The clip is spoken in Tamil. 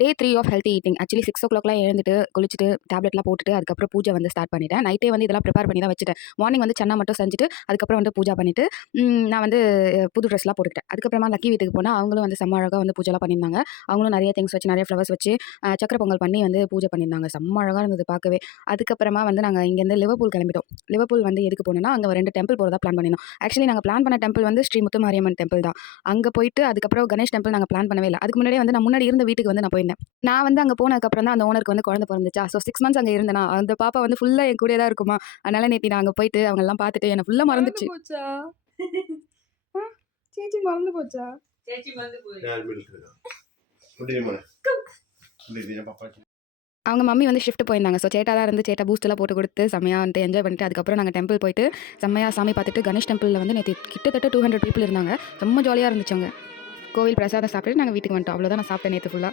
Day 3 of healthy eating. Actually 6:00லாம் எழுந்துட்டு, குளிச்சுட்டு, டேப்லெட்லாம் போட்டுட்டு, அதுக்கப்புறம் பூஜை வந்து ஸ்டார்ட் பண்ணிட்டேன். நைட்டே வந்து இதெல்லாம் ப்ரிப்பேர் பண்ணி தான் வச்சுட்டேன். மார்னிங் வந்து சன்னா மட்டும் செஞ்சுட்டு, அதுக்கப்புறம் வந்து பூஜா பண்ணிட்டு, நான் வந்து புது ட்ரெஸ்லாம் போட்டுக்கிட்டேன். அதுக்கப்புறமா லக்கி வீட்டுக்கு போனா, அவங்களும் வந்து செம்ம அழகா வந்து பூஜைலாம் பண்ணியிருந்தாங்க. அவங்களும் நெறைய திங்ஸ் வச்சு, நெறைய ஃப்ளவர்ஸ் வச்சு, சக்கரை பொங்கல் பண்ணி வந்து பூஜை பண்ணியிருந்தாங்க. செம்ம அழகா இருந்தது பார்க்கவே. அதுக்கப்புறமா வந்து நாங்க இங்கேருந்து லிவர்பூல் கிளம்பிட்டோம். லிவர்பூல் வந்து எதுக்கு போனோம்னா, அங்க 2 டெம்பிள் போறதா பிளான் பண்ணியிருந்தோம். ஆக்சுவலி நாங்க பிளான் பண்ண டெம்பிள் வந்து ஸ்ரீ முத்துமாரியம்மன் டெம்பிள் தான். அங்க போயிட்டு அதுக்கப்புறம் கணேஷ் டெம்பிள் நாங்க பிளான் பண்ணவே இல்ல. அதுக்கு முன்னாடியே வந்து நான் முன்னாடி இருந்த வீட்டுக்கு வந்து நான் போயிருந்தேன். நான் வந்து அங்க போனதுக்கப்புறம் தான் அந்த ஓனருக்கு வந்து குழந்தை பொறந்துச்சா. ஸோ 6 மந்த்ஸ் அங்க இருந்தேனா, அந்த பாப்பா வந்து ஃபுல்லா என் கூடயே தான் இருக்குமா. அதனால நேத்தி நான் அங்க போயிட்டு அவங்கலாம் பார்த்துட்டு என்ன ஃபுல்லா மறந்து மறந்துச்சு. போச்சா? ஆ, சேச்சி மறந்து போச்சா? சேச்சி மறந்து போய். யார் மில்க்குதா? முடியுமா? முடியுது பாப்பா. அவங்க மம்மி வந்து ஷிஃப்ட் போயிருந்தாங்க. ஸோ சேட்டா தான் இருந்து சேட்டா பூஸ்ட்லாம் போட்டு குடுத்து செம்மையா வந்துட்டு என்ஜாய் பண்ணிட்டு, அதுக்கப்புறம் நாங்க டெம்பிள் போயிட்டு செம்மையா சாமி பார்த்துட்டு கணேஷ் டெம்பிள்ல வந்து நேத்து கிட்டத்தட்ட 200 பீப்பிள் இருந்தாங்க. செம்ம ஜாலியா இருந்துச்சு அங்க. கோவில் பிரசாதம் சாப்பிட்டுட்டு நாங்க வீட்டுக்கு வந்துட்டோம். அவ்வளோதான் நான் சாப்பிட்டேன் நேத்து ஃபுல்லா.